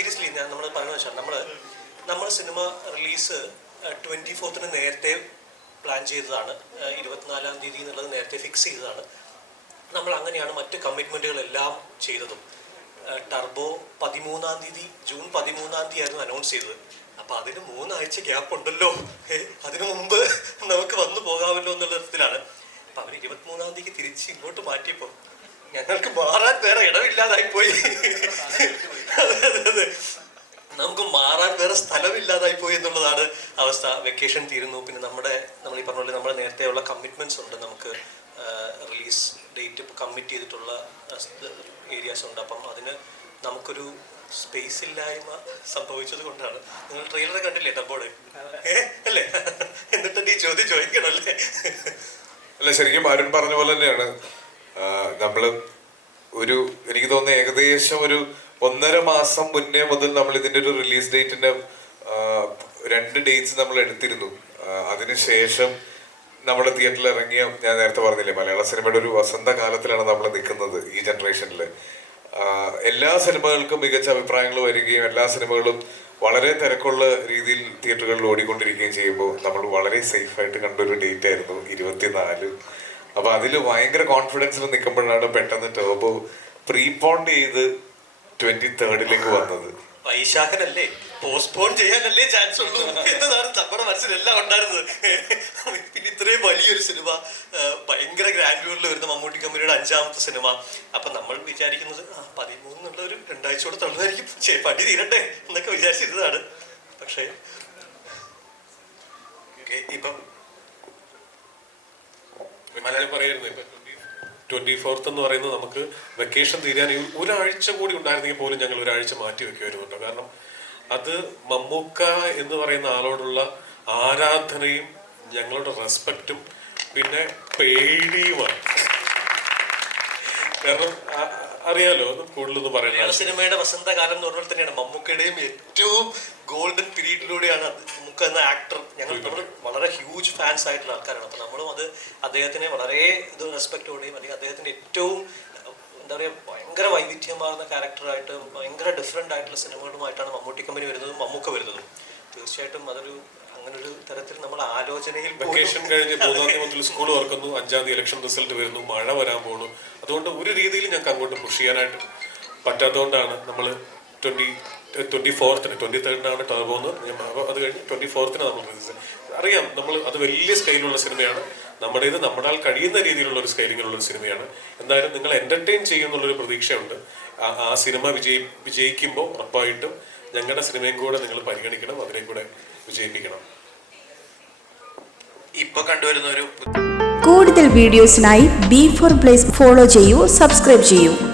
Seriously ഞാൻ നമ്മൾ പറയുന്നത് വെച്ചാൽ നമ്മൾ നമ്മൾ സിനിമ റിലീസ് ട്വന്റി ഫോർത്തിന് നേരത്തെ പ്ലാൻ ചെയ്തതാണ്. ഇരുപത്തിനാലാം തീയതി എന്നുള്ളത് നേരത്തെ ഫിക്സ് ചെയ്തതാണ്. നമ്മൾ അങ്ങനെയാണ് മറ്റ് കമ്മിറ്റ്മെന്റുകളെല്ലാം ചെയ്തതും. ടർബോ പതിമൂന്നാം തീയതി ജൂൺ പതിമൂന്നാം തീയതി ആയിരുന്നു അനൗൺസ് ചെയ്തത്. അപ്പോൾ അതിന് മൂന്നാഴ്ച ഗ്യാപ്പ് ഉണ്ടല്ലോ. അതിനു മുമ്പ് നമുക്ക് വന്നു പോകാമല്ലോ എന്നുള്ള തരത്തിലാണ്. അപ്പം അവർ ഇരുപത്തിമൂന്നാം തീയതിക്ക് തിരിച്ച് ഇങ്ങോട്ട് മാറ്റിയപ്പോൾ ഞങ്ങൾക്ക് മാറാൻ വേറെ ഇടമില്ലാതായി പോയി അതെ അതെ അതെ നമുക്ക് മാറാൻ വേറെ സ്ഥലമില്ലാതായി പോയി എന്നുള്ളതാണ് അവസ്ഥ. വെക്കേഷൻ തീരുന്നു. പിന്നെ നമ്മുടെ നമ്മൾ ഈ പറഞ്ഞ പോലെ നമ്മുടെ നേരത്തെയുള്ള കമ്മിറ്റ്മെന്റ്സ് ഉണ്ട്. നമുക്ക് റിലീസ് ഡേറ്റ് കമ്മിറ്റ് ചെയ്തിട്ടുള്ള ഏരിയാസ് ഉണ്ട്. അപ്പം അതിന് നമുക്കൊരു സ്പേസ് ഇല്ലായ്മ സംഭവിച്ചത് കൊണ്ടാണ്. നിങ്ങൾ ട്രെയിലർ കണ്ടില്ലേ ടബോർഡ് അല്ലേ? എന്നിട്ട് ഈ ചോദ്യം ചോദിക്കണല്ലേ? അല്ല ശരിക്കും അരുൺ പറഞ്ഞ പോലെ തന്നെയാണ്. നമ്മൾ ഒരു എനിക്ക് തോന്നുന്നു ഏകദേശം ഒരു ഒന്നര മാസം മുന്നേ മുതൽ നമ്മൾ ഇതിന്റെ ഒരു റിലീസ് ഡേറ്റിന്റെ രണ്ട് ഡേറ്റ്സ് നമ്മൾ എടുത്തിരുന്നു. അതിനുശേഷം നമ്മുടെ തിയേറ്ററിൽ ഇറങ്ങിയ ഞാൻ നേരത്തെ പറഞ്ഞില്ലേ മലയാള സിനിമയുടെ ഒരു വസന്തകാലത്തിലാണ് നമ്മൾ നിൽക്കുന്നത് ഈ ജനറേഷനിൽ എല്ലാ സിനിമകൾക്കും മികച്ച അഭിപ്രായങ്ങൾ വരികയും എല്ലാ സിനിമകളും വളരെ തിരക്കുള്ള രീതിയിൽ തിയേറ്ററുകളിൽ ഓടിക്കൊണ്ടിരിക്കുകയും ചെയ്യുമ്പോൾ നമ്മൾ വളരെ സേഫ് ആയിട്ട് കണ്ടൊരു ഡേറ്റ് ആയിരുന്നു ഇരുപത്തിനാല്. അപ്പൊ അതിൽ ഭയങ്കര കോൺഫിഡൻസിൽ നിൽക്കുമ്പോഴാണ് പെട്ടെന്ന് ടേബോ പ്രീപോണ്ട് ചെയ്ത് ട്വന്റി തേർഡിലേക്ക് വന്നത്. വൈശാഖനല്ലേ? പോസ്റ്റ്പോൺ ചെയ്യാനല്ലേ ചാൻസ് ഉള്ളൂ. എന്നതാണ് നമ്മുടെ മനസ്സിലെല്ലാം ഉണ്ടായിരുന്നത്. പിന്നെ ഇത്രയും വലിയൊരു സിനിമ ഭയങ്കര ഗ്രാൻഡ്യൂറിൽ വരുന്ന മമ്മൂട്ടി കമ്പനിയുടെ അഞ്ചാമത്തെ സിനിമ. അപ്പൊ നമ്മൾ വിചാരിക്കുന്നത് ആ പതിമൂന്നുള്ള ഒരു രണ്ടാഴ്ച കൂടെ തള്ളുമായിരിക്കും. ചേ പടി തീരട്ടെ എന്നൊക്കെ വിചാരിച്ചിരുന്നതാണ്. പക്ഷേ ഇപ്പം മലയാളം പറയായിരുന്നു ഇപ്പൊ. ട്വന്റി ഫോർത്ത് എന്ന് പറയുന്നത് നമുക്ക് വെക്കേഷൻ തീരാൻ ഒരാഴ്ച കൂടി ഉണ്ടായിരുന്നെങ്കിൽ പോലും ഞങ്ങൾ ഒരാഴ്ച മാറ്റി വെക്കുമായിരുന്നുണ്ടോ കാരണം അത് മമ്മൂക്ക എന്ന് പറയുന്ന ആളോടുള്ള ആരാധനയും ഞങ്ങളുടെ റെസ്പെക്റ്റും പിന്നെ പേടിയുമാണ്. കാരണം അറിയാലോ കൂടുതലൊന്നും പറയുന്നത് സിനിമയുടെ വസന്തകാലം എന്ന് പറഞ്ഞാൽ തന്നെയാണ് മമ്മൂക്കയുടെയും ഏറ്റവും ഗോൾഡൻ പീരീഡിലൂടെയാണ് മമ്മൂക്ക എന്ന ആക്ടർ ഞങ്ങൾ നമ്മൾ വളരെ ഹ്യൂജ് ഫാൻസ് ആയിട്ടുള്ള ആൾക്കാരാണ്. അപ്പൊ നമ്മളും അത് അദ്ദേഹത്തിനെ വളരെ ഇത് റെസ്പെക്റ്റോടെയും അല്ലെങ്കിൽ അദ്ദേഹത്തിന്റെ ഏറ്റവും എന്താ പറയുക ഭയങ്കര വൈവിധ്യമാർന്ന ക്യാരക്ടറായിട്ട് ഭയങ്കര ഡിഫറെന്റ് ആയിട്ടുള്ള സിനിമകളുമായിട്ടാണ് മമ്മൂട്ടി കമ്പനി വരുന്നതും മമ്മൂക്ക വരുന്നതും. തീർച്ചയായിട്ടും അതൊരു അങ്ങനെ ഒരു തരത്തിൽ നമ്മൾ ആലോചനയിൽ വെക്കേഷൻ കഴിഞ്ഞ് മൂന്നാം തീയതി മുതൽ സ്കൂൾ തുറക്കുന്നു. അഞ്ചാം തീയതി ഇലക്ഷൻ റിസൾട്ട് വരുന്നു. മഴ വരാൻ പോകുന്നു അതുകൊണ്ട് ഒരു രീതിയിൽ ഞങ്ങൾക്ക് അങ്ങോട്ട് പുഷ് ചെയ്യാനായിട്ട് പറ്റാത്തതുകൊണ്ടാണ് നമ്മൾ ട്വന്റി ട്വന്റി ഫോർത്തിന് ട്വന്റി തേർഡിനാണ് ടർബോന്ന് അപ്പോൾ അത് കഴിഞ്ഞ് ട്വന്റി ഫോർത്തിന് നമ്മൾ റിലീസ് അറിയാം നമ്മൾ അത് വലിയ സ്കെയിലുള്ള സിനിമയാണ് നമ്മുടേത് നമ്മളാൽ കഴിയുന്ന രീതിയിലുള്ള ഒരു സ്കെയിലിങ്ങിലുള്ള ഒരു സിനിമയാണ് എന്തായാലും നിങ്ങൾ എന്റർടൈൻ ചെയ്യുന്നുള്ളൊരു പ്രതീക്ഷയുണ്ട്. ആ- ആ സിനിമ വിജയി വിജയിക്കുമ്പോൾ ഉറപ്പായിട്ടും ഞങ്ങളുടെ സിനിമയും കൂടെ നിങ്ങൾ പരിഗണിക്കണം അതിനെ കൂടെ വിജയിപ്പിക്കണം. ഇപ്പൊ കണ്ടുവരുന്ന ഒരു കൂടുതൽ വീഡിയോസിനായി ബി ഫോർ പ്ലേസ് ഫോളോ ചെയ്യൂ സബ്സ്ക്രൈബ് ചെയ്യൂ.